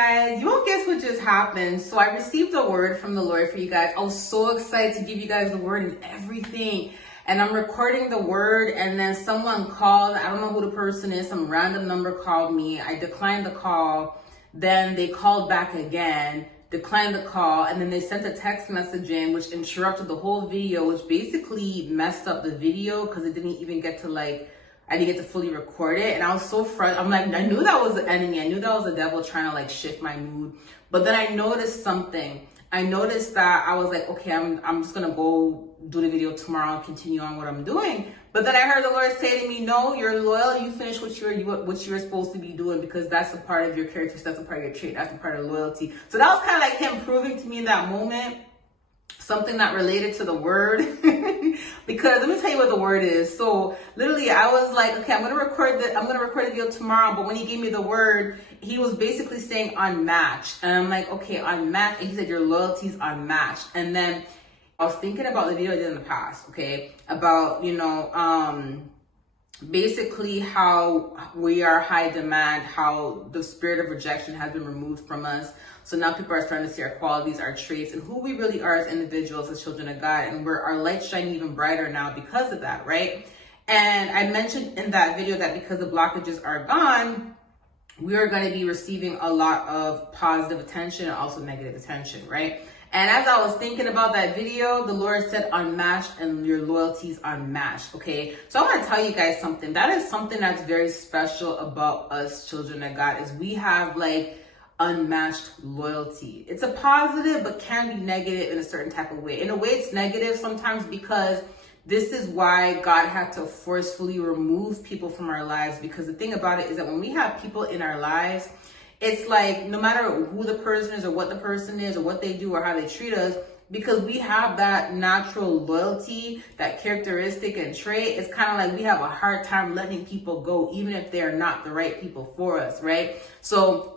Guys, you won't guess what just happened. So I received a word from the Lord for you guys. I was so excited to give you guys the word and everything. And I'm recording the word, and then someone called. I don't know who the person is. Some random number called me. I declined the call. Then they called back again, declined the call, and then they sent a text message in, which interrupted the whole video, which basically messed up the video because it didn't even get to I didn't get to fully record it. And I was so frustrated. I'm like, I knew that was the enemy. I knew that was the devil trying to shift my mood. But then I noticed something. I noticed that I was like, okay, I'm just gonna go do the video tomorrow and continue on what I'm doing. But then I heard the Lord say to me, no, you're loyal. You finish what you're supposed to be doing, because that's a part of your character. That's a part of your trait. That's a part of loyalty. So that was kind of like him proving to me in that moment something that related to the word. Because let me tell you what the word is. So literally I was like, okay, I'm gonna record the video tomorrow. But when he gave me the word, he was basically saying unmatched. And I'm like, okay, unmatched. And he said your loyalty's unmatched. And then I was thinking about the video I did in the past, okay, about basically how we are high demand, how the spirit of rejection has been removed from us. So now people are starting to see our qualities, our traits, and who we really are as individuals, as children of God. And our light shining even brighter now because of that, right? And I mentioned in that video that because the blockages are gone, we are going to be receiving a lot of positive attention and also negative attention, right? And as I was thinking about that video, the Lord said unmatched and your loyalties unmatched, okay? So I want to tell you guys something. That is something that's very special about us children of God, is we have unmatched loyalty. It's a positive, but can be negative in a certain type of way. In a way, it's negative sometimes because this is why God had to forcefully remove people from our lives. Because the thing about it is that when we have people in our lives, it's like no matter who the person is or what the person is or what they do or how they treat us, because we have that natural loyalty, that characteristic and trait, it's kind of like we have a hard time letting people go, even if they're not the right people for us, right? So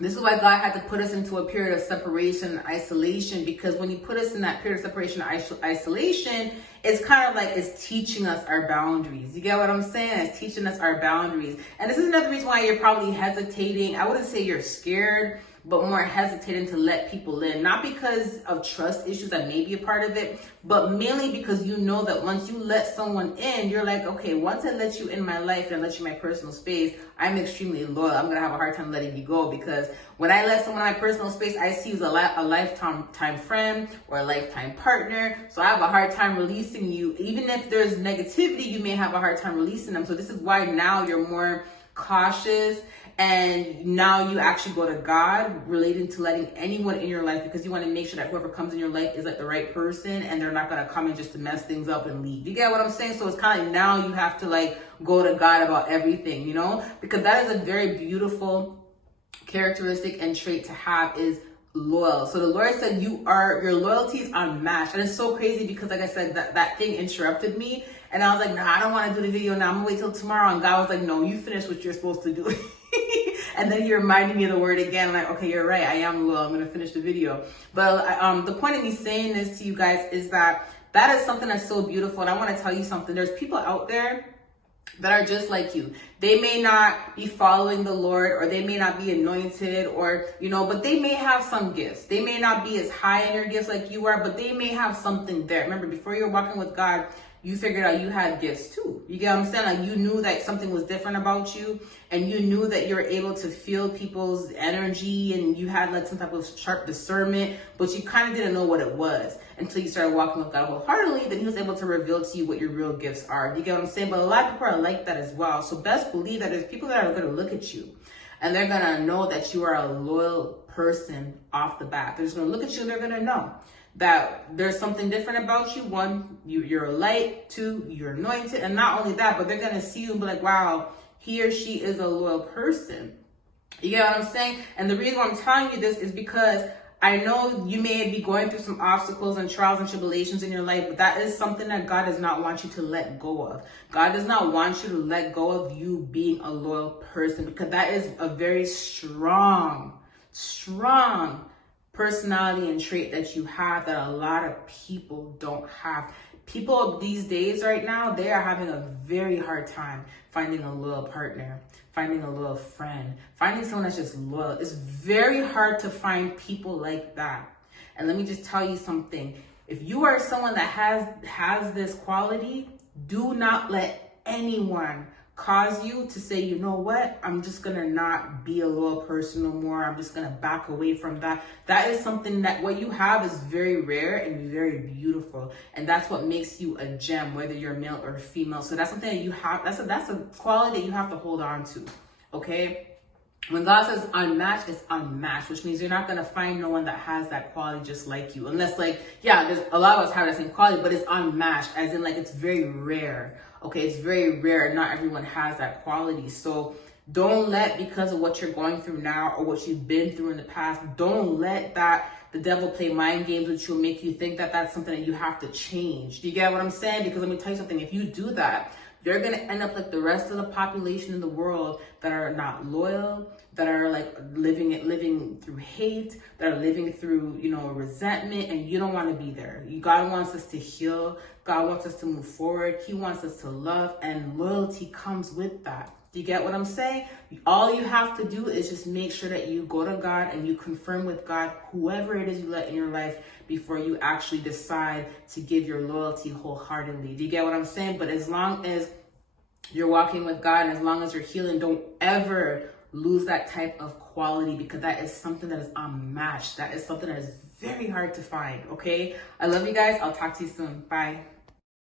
this is why God had to put us into a period of separation and isolation, because when he put us in that period of separation and isolation, it's kind of like it's teaching us our boundaries. You get what I'm saying? It's teaching us our boundaries. And this is another reason why you're probably hesitating. I wouldn't say you're scared, but more hesitating to let people in. Not because of trust issues that may be a part of it, but mainly because you know that once you let someone in, you're like, okay, once I let you in my life and I let you in my personal space, I'm extremely loyal. I'm going to have a hard time letting you go, because when I let someone in my personal space, I see you as a lifetime friend or a lifetime partner. So I have a hard time releasing you. Even if there's negativity, you may have a hard time releasing them. So this is why now you're more cautious. And now you actually go to God relating to letting anyone in your life, because you want to make sure that whoever comes in your life is the right person and they're not going to come in just to mess things up and leave. You get what I'm saying? So it's kind of like now you have to go to God about everything, because that is a very beautiful characteristic and trait to have, is loyal. So the Lord said your loyalty is unmatched. And it's so crazy because like I said, that thing interrupted me. And I was like, nah, I don't want to do the video now. I'm gonna wait till tomorrow. And God was like, no, you finish what you're supposed to do. And then he reminded me of the word again. I'm like, okay, you're right. I am loyal. I'm going to finish the video. But the point of me saying this to you guys is that is something that's so beautiful. And I want to tell you something. There's people out there that are just like you. They may not be following the Lord, or they may not be anointed, or, but they may have some gifts. They may not be as high in your gifts like you are, but they may have something there. Remember, before you're walking with God, you figured out you had gifts too. You get what I'm saying? You knew that something was different about you, and you knew that you were able to feel people's energy, and you had some type of sharp discernment, but you kind of didn't know what it was until you started walking with God wholeheartedly. Then he was able to reveal to you what your real gifts are. You get what I'm saying? But a lot of people are like that as well. So best believe that there's people that are going to look at you and they're going to know that you are a loyal person off the bat. They're just going to look at you and they're going to know that there's something different about you. One, you're a light. Two, you're anointed. And not only that, but they're going to see you and be like, wow, he or she is a loyal person. You get what I'm saying? And the reason why I'm telling you this is because I know you may be going through some obstacles and trials and tribulations in your life, but that is something that God does not want you to let go of. God does not want you to let go of you being a loyal person, because that is a very strong personality and trait that you have that a lot of people don't have. People these days right now, they are having a very hard time finding a loyal partner, finding a loyal friend, finding someone that's just loyal. It's very hard to find people like that. And let me just tell you something. If you are someone that has this quality, do not let anyone cause you to say, you know what, I'm just gonna not be a loyal person no more. I'm just gonna back away from that. That is something that what you have is very rare and very beautiful. And that's what makes you a gem, whether you're male or female. So that's something that you have, that's a quality that you have to hold on to. Okay? When God says unmatched, it's unmatched, which means you're not going to find no one that has that quality just like you. Unless, like, yeah, there's a lot of us have the same quality, but it's unmatched, as in, like, it's very rare. Okay, it's very rare. Not everyone has that quality. So don't let, because of what you're going through now or what you've been through in the past, don't let the devil play mind games with you and make you think that that's something that you have to change. Do you get what I'm saying? Because let me tell you something. If you do that, you're going to end up like the rest of the population in the world that are not loyal, that are like living through hate, that are living through, resentment, and you don't want to be there. God wants us to heal. God wants us to move forward. He wants us to love, and loyalty comes with that. Do you get what I'm saying? All you have to do is just make sure that you go to God and you confirm with God whoever it is you let in your life before you actually decide to give your loyalty wholeheartedly. Do you get what I'm saying? But as long as you're walking with God and as long as you're healing, don't ever lose that type of quality, because that is something that is unmatched. That is something that is very hard to find, okay? I love you guys. I'll talk to you soon. Bye.